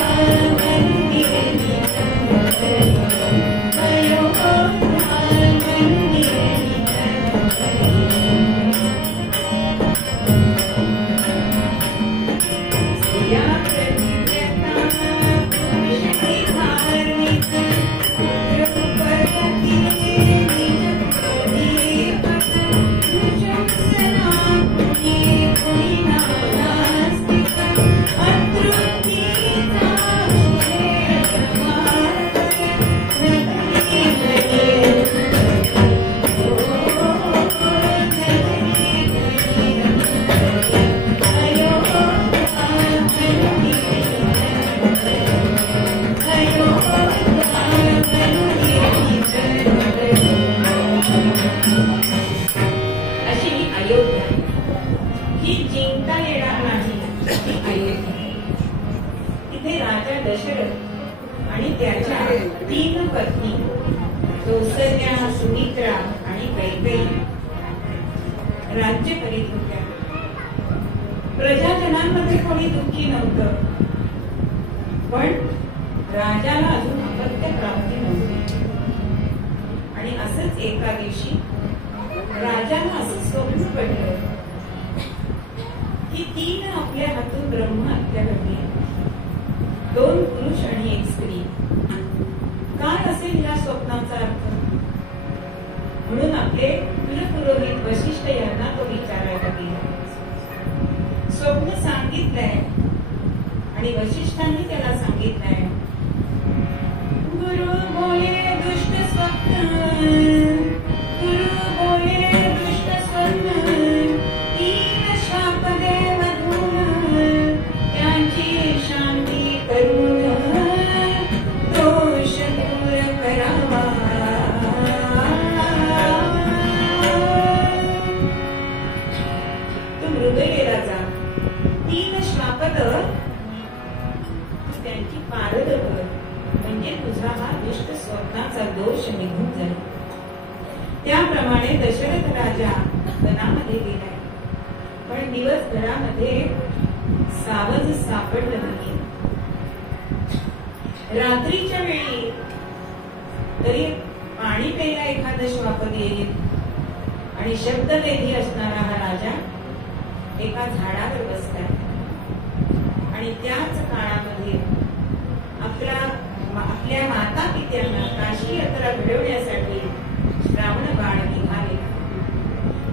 मनुनिर्मित नगरी, अयोध्या मनुनिर्मित नगरी. या दशरथ आणि त्याच्या 3 पत्नी कौसल्या, सुमित्रा आणि कैकेयी राज्य करीत होत्या. प्रजाजनांमध्ये कोणी दुःखी नव्हतं, पण राजाला अजून अपत्य प्राप्ती नव्हती. आणि असंच एका दिवशी राजाला असं स्वप्न पडलं की 3 आपल्या हातून ब्रह्महत्या घडली, 2 पुरुष आणि 1 स्त्री. काय असेल या स्वप्नाचा अर्थ? म्हणून आपले कुलपुरोहित वशिष्ठ यांना तो विचारायला गेला. स्वप्न सांगितलंय आणि वशिष्ठांनी त्याला सांगितलंय, गुरु बोले दुष्ट स्वप्न, गुरु बोले दुष्ट स्वप्न, 3 शाप देव धून, त्यांची शांती करून दोष दूर करावा. तू मृगयेला जा, 3 श्वापद त्यांची पारद कर, म्हणजे तुझा हा दुष्ट स्वप्नाचा दोष निघून जाईल. त्याप्रमाणे दशरथ राजा वनामध्ये गेलाय, पण दिवसभरामध्ये सावज सापडलं नाही. रात्रीच्या वेळी तरी पाणी प्यायला एखादं श्वापद येईल आणि शब्दवेधी असणारा हा राजा एका झाडावर बसलाय. आणि त्याच काळामध्ये आपल्या माता पित्यांना काशी यात्रा घडवण्यासाठी श्रावण बाळ निघाले.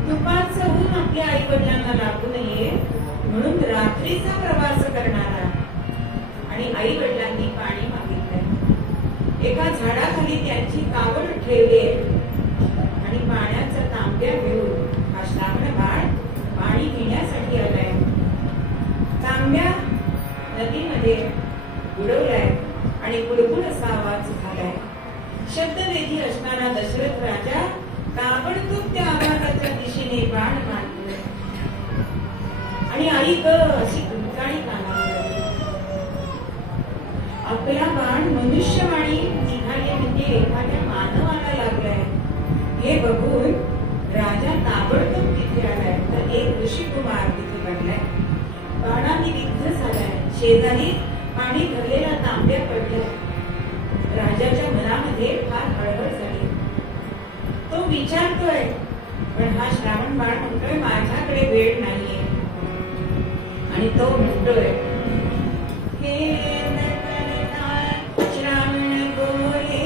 दुपारचं ऊन आपल्या आई वडिलांना लागू नये म्हणून रात्रीचा प्रवास करणारा आणि आई वडिलांनी पाणी मागितलंय. एका झाडाखाली त्यांची कावड ठेवली असणारा दशरथ राजा ताबडतोब त्या आवाजाच्या दिशेने बाण मारतोय आणि आई ग अशी कुंकाळी कानावर आपला बाण मनुष्यवाणी निघाले म्हणजे एखाद्या मानवाला लागलाय हे बघून राजा ताबडतोब तिथे आलाय तर एक ऋषिकुमार तिथे लागलाय. बाणाने विद्ध झालाय. शेजारी पाणी भरलेला तांब्या पडलाय. राजाच्या मनामध्ये फार हळहळ झाली. तो विचारतोय पण हा श्रावण बाळ म्हणतोय माझ्याकडे वेळ नाहीये आणि तो म्हणतोय हे श्रावण बोले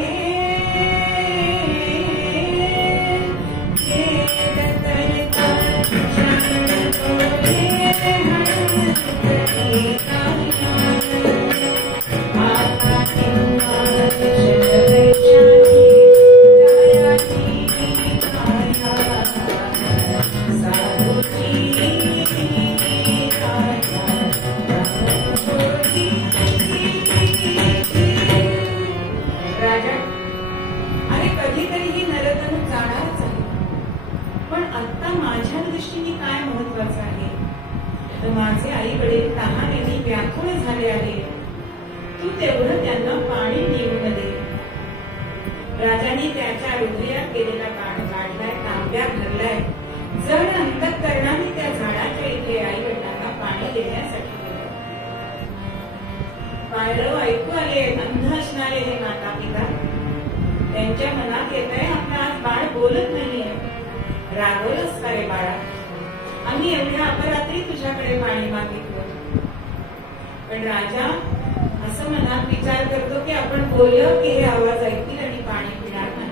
माझे आई वडील तहानेने व्याकुळ झाले आहे. तू तेवढं त्यांना पाणी नेऊन दे. राजाने त्याच्या हृदयात केलेला बाण काढलाय. तांब्या भरलाय. जड अंतःकरणाने त्या झाडाच्या इथे आई वडिलांना पाणी देण्यासाठी गेले. पायरव ऐकू आले. अंध असणारे हे माता पिता त्यांच्या मनात येत आहे आपला आज बाळ बोलत नाहीये. रागवलंच का रे बाळा? आम्ही एवढ्या अपरात्री तुझ्याकडे पाणी मागितलं. पण राजा असं मनात विचार करतो की आपण बोललो की हे आवाज ऐकतील आणि पाणी पिणार नाही.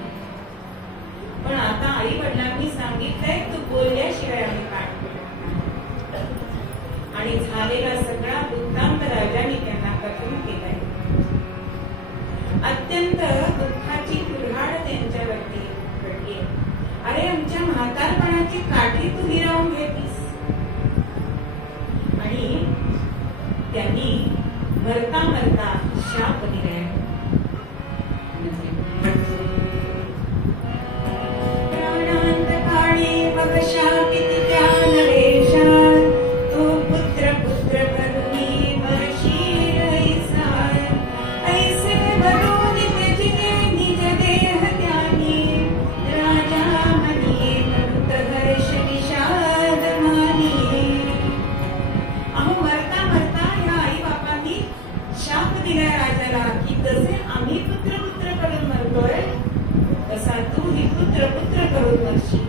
पण आता आई वडिलांनी सांगितलंय तू बोलल्याशिवाय आम्ही पाणी पिणार. आणि झालेला सगळा वृत्तांत राजाने त्यांना कथन केलाय. अत्यंत दुःखाची कुऱ्हाड त्यांच्यावरती पडली. अरे आमच्या म्हातारपणाची काठी तू हिरावून घेतलीस. आणि त्यांनी मरता मरता शाप दिलाय. प्राणांतकाळी मग शापित त्या नरेशा तू पुत्र पुत्र करुणी मरशील ऐसा. ऐसे वरून त्यजिले निज देह त्यानी राजा मनी मरुत हर्ष विषाद मानी. अहो मरता मरता या आई बापांनी शाप दिलाय राजाला की जसे आम्ही पुत्र पुत्र करून मरतोय तसा तू ही पुत्र पुत्र करून मरशील.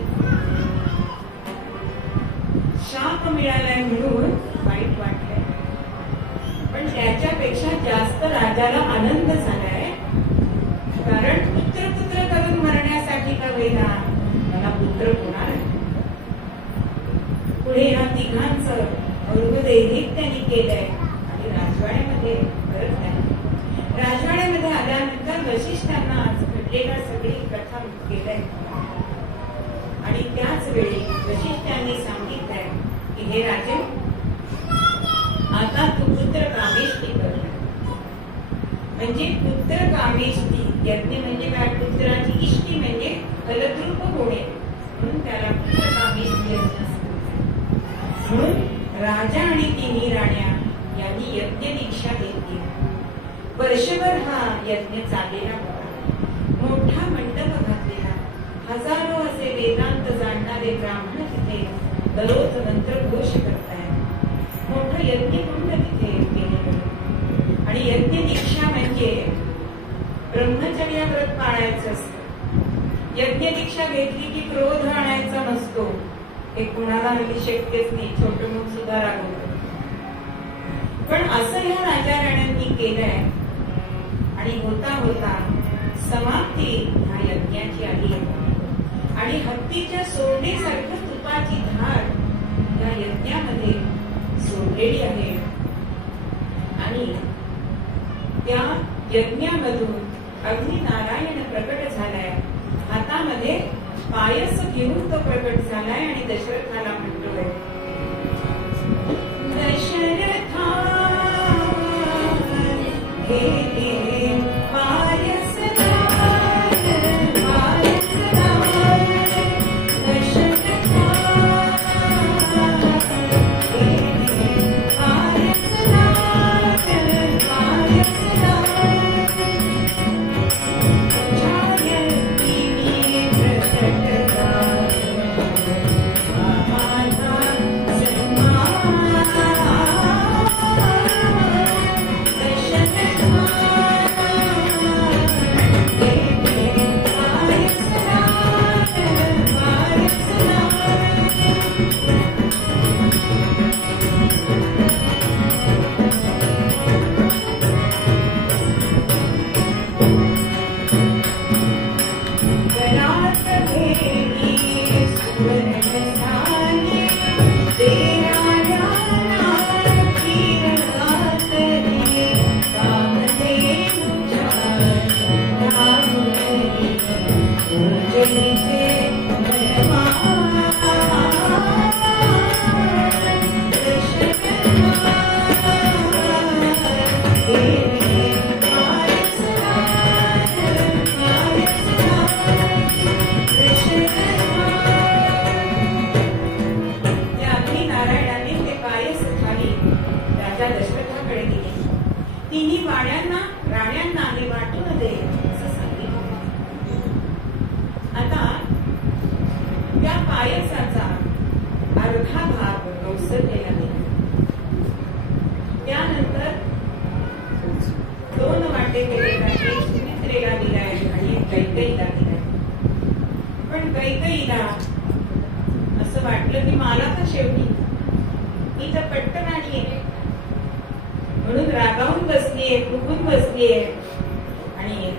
शाप मिळालाय म्हणून वाईट वाटलंय. पण त्याच्यापेक्षा जास्त राजाला आनंद झालाय. कारण पुत्र पुत्र करून मरण्यासाठी का वेदा मला पुत्र होणार आहे. पुढे ह्या तिघांचं मृगदैहिक त्यांनी केलंय आणि राजवाड्यामध्ये परत राजवाड्यामध्ये आल्यानंतर वशिष्ठांना आज घडलेला सगळी कथा केलंय. आणि त्याच वेळी वशिष्ठांनी सांगितलंय की हे राजे आता तू पुत्र कामेष्टी कर. म्हणजे पुत्र कामेष्टी यज्ञ म्हणजे काय? पुत्राची इष्टी म्हणजे फलद्रूप होणे म्हणून त्याला पुत्र कामेष्टी यज्ञ असतो. म्हणून राजा आणि तिन्ही राण्या यांनी यज्ञ दीक्षा घेतली. वर्षभर हा यज्ञ चाललेला होता. मोठा मंडप घातलेला. हजारो असे वेदांत जाणणारे ब्राह्मण तिथे दररोज मंत्र घोष करतायत. मोठं यज्ञकुंड तिथे केलेलं. आणि यज्ञ दीक्षा म्हणजे ब्रह्मचर्य व्रत पाळायचं असतं. यज्ञ दीक्षा घेतली की क्रोध आणायचा नसतो. हे कुणाला हल्ली शक्यच नाही. छोटं मूल सुद्धा रागवतं. पण असं ह्या राजा राण्यांनी केलंय. आणि होता होता समाप्ती ह्या यज्ञाची आली. आणि हत्तीच्या सोंडेसारखं तुपाची धार या यज्ञामध्ये सोडलेली आहे. आणि त्या यज्ञामधून अग्नी नारायण प्रकट झालाय. हातामध्ये पायस घेऊन तो प्रकट झालाय आणि दशरथाला म्हणतोय दशरथा हे पायस तिन्ही राण्यांना हे वाटून दे असं सांगितलं. आता त्या पायसाचा अर्धा भाग कौसल्याला दिला. त्यानंतर 2 वाटे केलेला एक सुमित्रेला दिलाय आणि एक कैकेयीला दिलाय. पण कैकेयीला असं वाटलं की मला तर शेवटी मी तर पट्टराणी आहे म्हणून रागावून बसलीये, फुगून बसलीये. आणि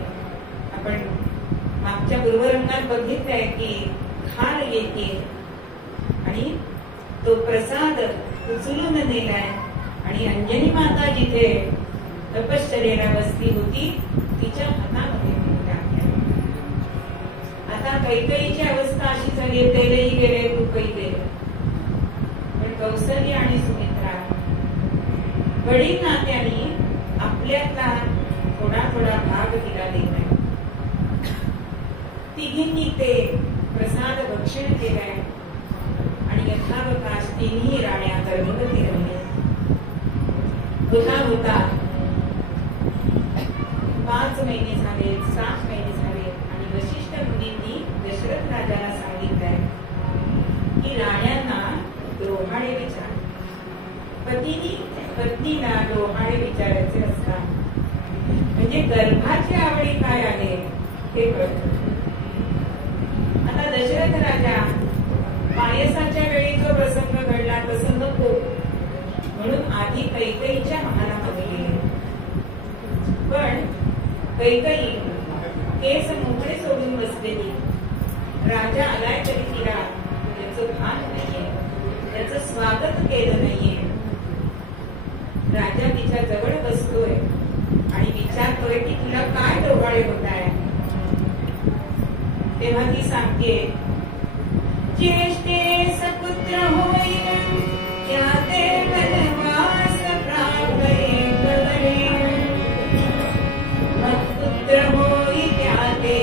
आपण मागच्या पूर्वरंगात बघितलंय की खार येते आणि तो प्रसाद उचलून नेलाय आणि अंजनी माता जिथे तपश्चर्येला बसली होती तिच्या हातामध्ये टाकल्या. आता कैकेयीची अवस्था अशी झाली, तेलही गेले, तूपही गेले. पण कौसल्य आणि सुमित्रा वडील नात्याने आपल्यातला थोडा थोडा भाग तिला दिलाय. तिघींनी ते प्रसाद भक्षण केलाय आणि यथावकाश तिन्ही राण्या गर्भवती राहिल्या. होता होता 5 महिने झाले, 7 महिने झाले आणि वशिष्ठ मुनींनी दशरथ राजाला सांगितलंय की राण्यांना डोहाळे विचार. पत्नीला डोहाळे विचारायचे असतात म्हणजे गर्भाची आवडी काय आहे हे कळतं. आता दशरथ राजा पायसाच्या वेळी जो प्रसंग घडला तसं नको म्हणून आधी कैकेयीच्या महालामध्ये गेले. पण कैकेयी केस मोकळे सोडून बसलेली. राजा आलाय तरी तिला त्याचं भान नाहीये, त्याचं स्वागत केलं नाहीये. राजा तिच्या जवळ बसतोय आणि विचारतोय की तुला काय डोहाळे होत आहे. तेव्हा ती सांगते, ज्येष्ठे सपुत्र होईल त्या ते वनवास प्राप्तये कवळे, पुत्र होई त्या ते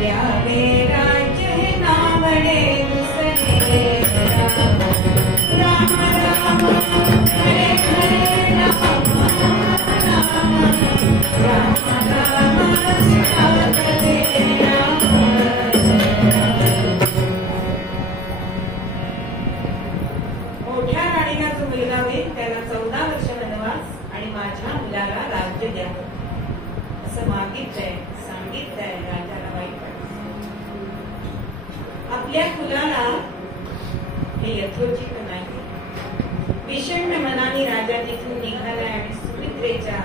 द्यावे राज्य हे नावडे दुसरे. राम राम हरे हरे राम राम राम राम सीता हरे राम. मोठ्या राणीला जो मुलगा होईल त्याला 14 वर्ष वनवास आणि माझ्या मुलाला राज्य द्या असं मागितलंय, सांगितलंय. राजाला वाईट वाटलं. आपल्या कुलाला हे यथोचित नाही. विषण्ण मनाने राजा तिथून निघालाय आणि सुमित्रेच्या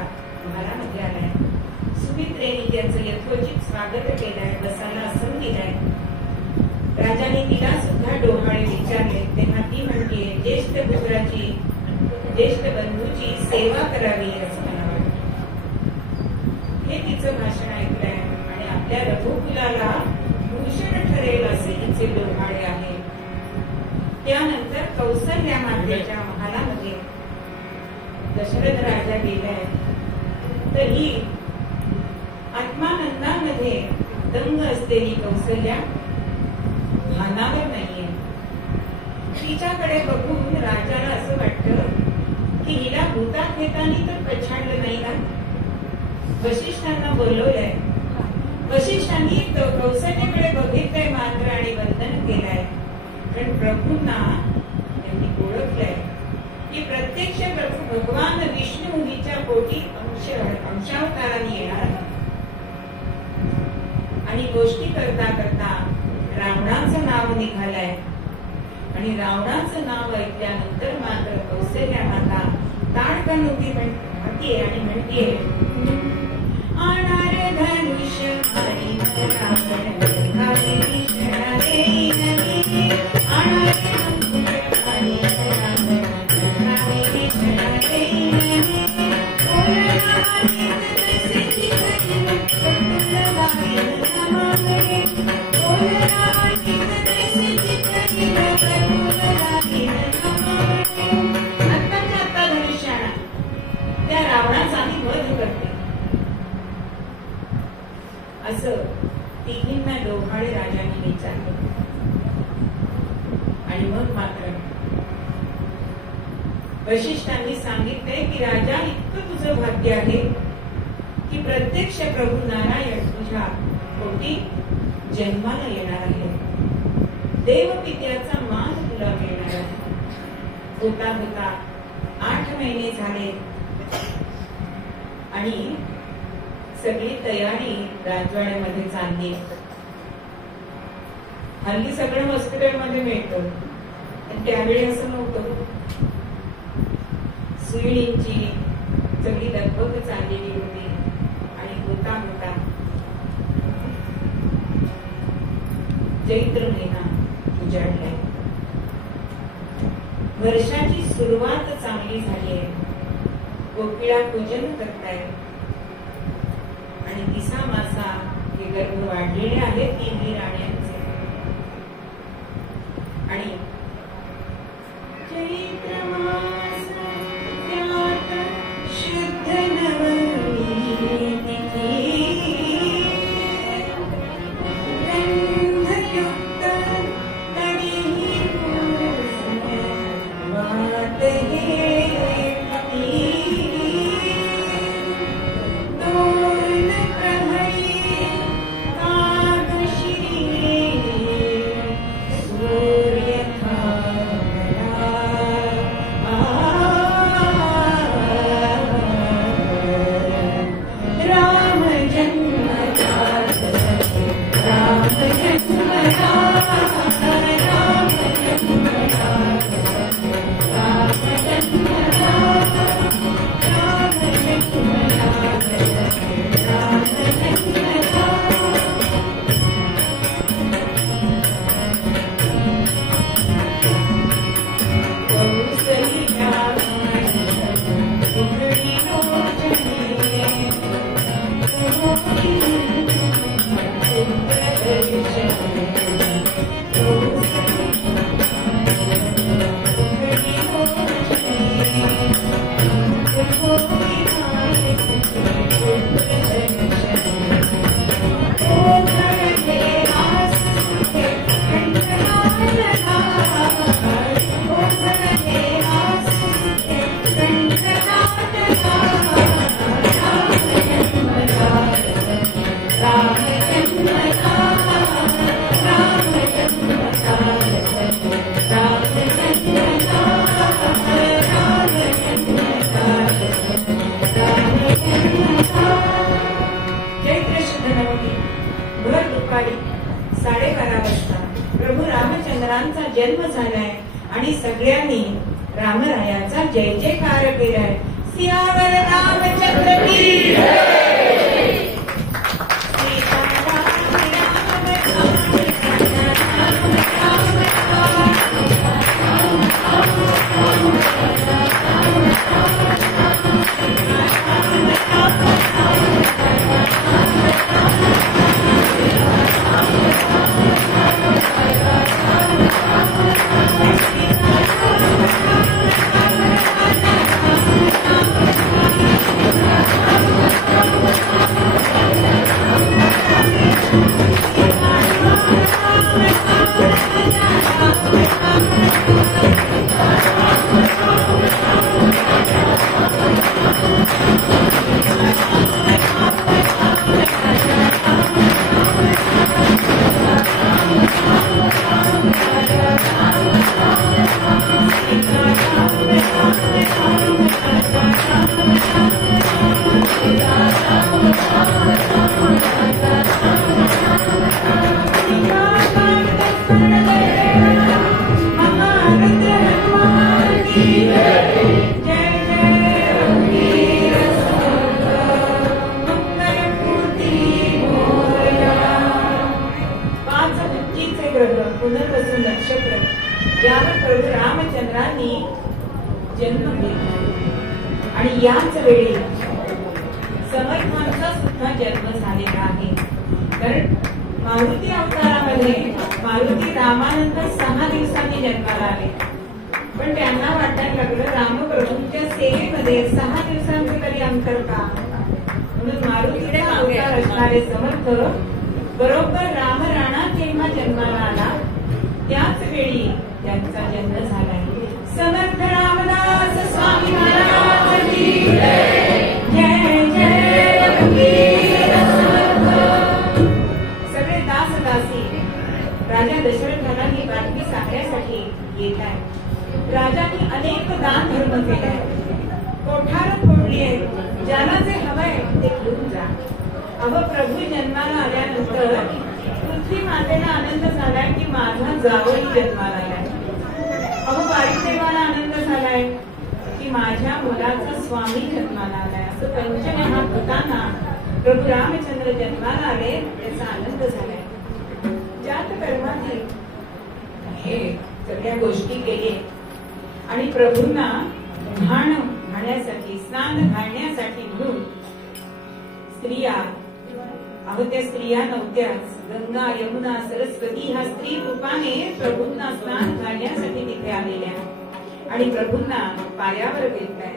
महालामध्ये आलाय. सुमित्रेने त्याचं यथोचित स्वागत केलंय, बसायला आसन दिलाय. राजाने तिला सुद्धा डोहाळे विचारले. तेव्हा ती म्हणते, ज्येष्ठ पुत्राची, ज्येष्ठ बंधूची सेवा करावी असं मला वाटतं. हे तिचं भाषण ऐकलंय आणि आपल्या रघुकुलाला भूषण ठरेल असे तिचे डोहाळे आहे. त्यानंतर कौसल्या मातेच्या महालामध्ये दशरथ राजा गेलाय. तर ही आत्मानंदामध्ये दंग असलेली कौसल्या भानावर नाहीये. तिच्याकडे बघून राजाला असं वाटतं की हिला भूतात घेताना तर पछाडलं नाही ना. वशिष्ठांना बोलवलंय. वशिष्ठांनी कौसल्याकडे बघितलंय मात्र आणि वंदन केलंय. पण प्रभूंना त्यांनी ओळखलंय की प्रत्यक्ष प्रभू भगवान विष्णू हिच्या पोटी अंशावताराने येणार आणि गोष्टी करता करता रावणाचं नाव निघालंय. आणि रावणाचं नाव ऐकल्यानंतर मात्र कौसल्या माता ताडकन उभी म्हणतीये आणि म्हणतीये, आणारे धनुष्य आणि त्या रावणाचाही वध करते असं तिघींना डोहाळे राजाने विचारलं. आणि मग मात्र वशिष्ठांनी सांगितले की राजा, इतकं तुझं भाग्य आहे की प्रत्यक्ष प्रभू नारायण तुझ्या पोटी जन्माला येणार आहे. देवपित्याचा मान तुला मिळणार आहे. होता होता 8 महिने झाले आणि सगळी तयारी राजवाड्यामध्ये चालली. हल्ली सगळं हॉस्पिटलमध्ये मिळतं, त्यावेळी असं नव्हतं. सुईणींची सगळी दगबग चाललेली होती. आणि होता होता चैत्र महिना उजाडलाय. वर्षाची सुरुवात चांगली झाली आहे. गोपिळा पूजन करताय आणि दिसा मासा हे गर्भ वाढलेले आहेत तिन्ही राण्यांचे. आणि चैत्र मास त्यात शुद्ध नवमी तिथी गंधयुक्त तरीही वाट हे जन्म झालाय आणि सगळ्यांनी रामरायाचा जय जयकार केलाय. सियावर रामचंद्र की पुनर्वसू नक्षत्र यावर प्रभू रामचंद्रांनी जन्म घेतला. आणि याच वेळी समर्थांचा सुद्धा जन्म झालेला आहे. कारण मारुती अवतारामध्ये मारुती रामानंतर 6 दिवसांनी जन्माला आले, पण त्यांना वाटायला लागलं रामप्रभूंच्या सेवेमध्ये 6 दिवसांचं तरी अंतर का, म्हणून मारुतीचा अवतार असणारे समर्थ बरोबर राम राणात जेव्हा जन्माला आला त्याच वेळी त्यांचा जन्म झालाय. समर्थ रामदास स्वामी महाराज की जय. जय जय रघुवीर समर्थ. सगळे दास दासी राजा दशरथाला ही बातमी सांगण्यासाठी येत आहे. राजांनी अनेक दान धर्म केले, कोठार फोडली आहे, ज्याला जे हवंय ते घेऊन जा. प्रभू जन्माला आल्यानंतर पृथ्वी मातेला आनंद झालाय की माझा जावई जन्माला आलाय. बारीदेवाला आनंद झालाय की माझ्या मुलाचा स्वामी जन्माला आलाय. असं पंचमहाभूतांना प्रभू रामचंद्र जन्माला आले त्याचा आनंद झालाय. जात कर्माने हे सगळ्या गोष्टी केले आणि प्रभूंना घाण्यासाठी स्नान घालण्यासाठी म्हणून स्त्रिया त्या स्त्रिया नव्हत्याच. गंगा यमुना सरस्वती ह्या स्त्री रूपाने प्रभूंना स्नान घालण्यासाठी तिथे आलेल्या आणि प्रभूंना पायावर घेतलाय.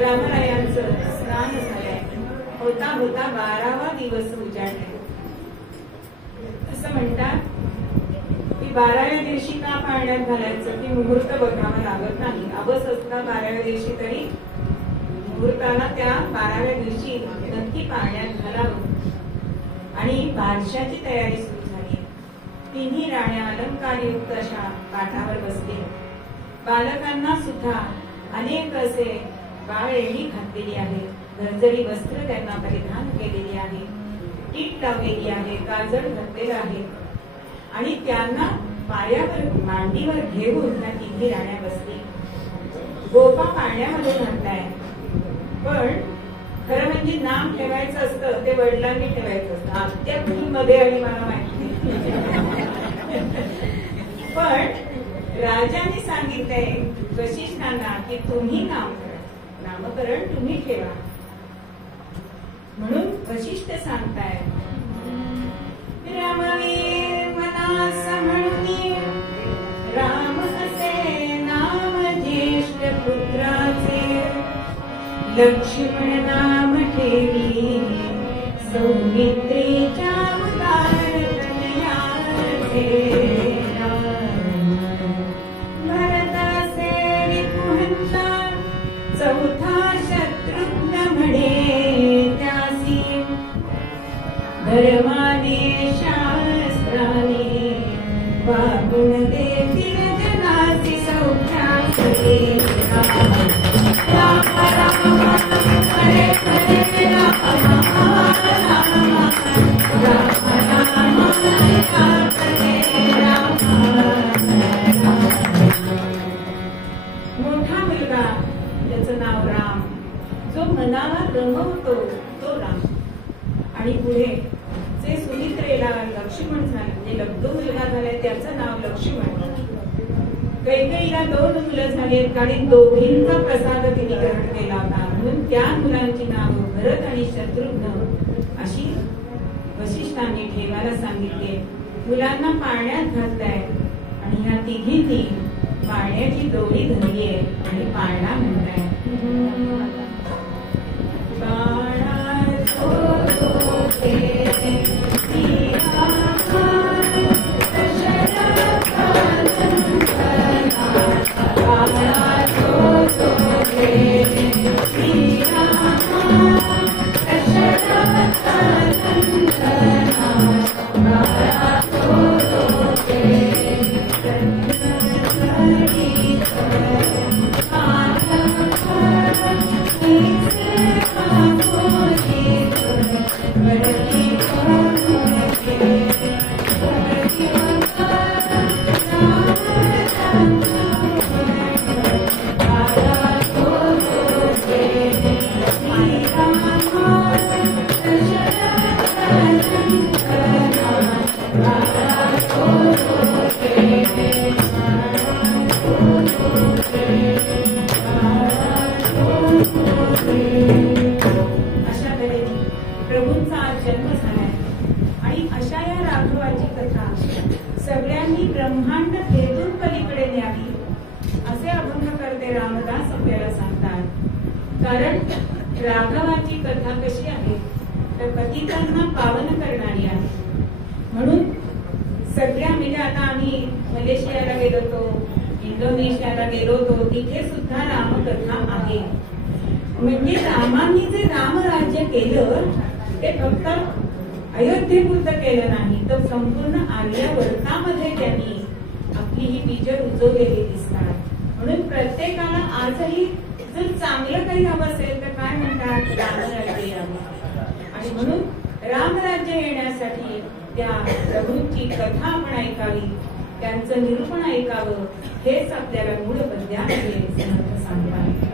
रामरायांचं स्नान झालंय. होता होता 12वा दिवस उजाडलाय. असं म्हणतात की 12व्या दिवशी का पाण्यात घालायचं की मुहूर्त बघावा लागत नाही. अवस असता 12व्या दिवशी तरी मुहूर्ताला त्या 12व्या दिवशी नक्की पाण्यात घालावं. आणि बारशाची तयारी सुरू झाली. तिन्ही राण्या अलंकारयुक्त अशा पाठावर बसले. बालकांना सुद्धा अनेक असे बाळेणी घातलेली आहे. गंजरी वस्त्र त्यांना परिधान केलेली आहे, टीप लावलेली आहे, काजळ घातलेलं आहे आणि त्यांना पायावर मांडीवर घेऊन त्या तिन्ही राण्या बसली. गोपा पाण्यामध्ये घातलाय, पण खरं म्हणजे नाम ठेवायचं असतं ते वडिलांनी ठेवायचं असतं. आत्यामध्ये आणि मला माहिती पण राजाने सांगितलंय वशिष्ठांना की तुम्ही नामकरण तुम्ही ठेवा. म्हणून वशिष्ठ सांगताय रामवीर मनास म्हणून राम असे नाम ज्येष्ठ पुत्राचे, लक्ष्मण नाम ठेवी सौमित्रीच्या उदार तनयाचे. चौथा शत्रुघ्न म्हणे त्यासी, धर्माने शास्त्राने वागुण देतील जनासी सौख्यासी. राम राम हरे हरे राम राम राम मोठा मुलगा त्याचं नाव राम, जो मनाला रमवतो तो राम. आणि पुढे जे सुमित्रेला लक्ष्मण झालं म्हणजे लब्धो मुलगा झालाय त्याचं नाव लक्ष्मण. कैकेयीला 2 मुलं झालीत आणि दोघींचा प्रसाद तिने ग्रहण केला होता, म्हणून त्या मुलांची नावं भरत आणि शत्रुघ्न अशी वशिष्ठांनी ठेवायला सांगितले. मुलांना पाळण्यात घातलाय आणि ह्या तिघींनी पाळण्याची दोरी धरली आहे आणि पाळणा म्हणताय. प्रभूंचा आज जन्म झालाय आणि अशा या राघवाची कथा सगळ्यांनी ब्रह्मांड भेदून पलीकडे न्यावी असे अभंग करते रामदास आपल्याला सांगतात. कारण राघवाची कथा कशी आहे तर पतितांना पावन करणारी आहे. म्हणून सगळ्या म्हणजे आता आम्ही मलेशियाला गेलो होतो, इंडोनेशियाला गेलो होतो, तिथे सुद्धा रामकथा आहे. म्हणजे रामांनी जे रामराज्य केलं ते फक्त अयोध्येपुरतं केलं नाही तर संपूर्ण आर्यावर्तामध्ये त्यांनी आपली ही बीज रुजवलेली दिसतात. म्हणून प्रत्येकाला आजही जर चांगलं काही हवं असेल तर काय म्हणतात, रामराज्य यावं. आणि म्हणून रामराज्य येण्यासाठी त्या प्रभूंची कथा आपण ऐकावी, त्यांचं निरूपण ऐकावं, हेच आपल्याला मूळ पद्यामध्ये समर्थ सांगतात.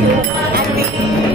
आरती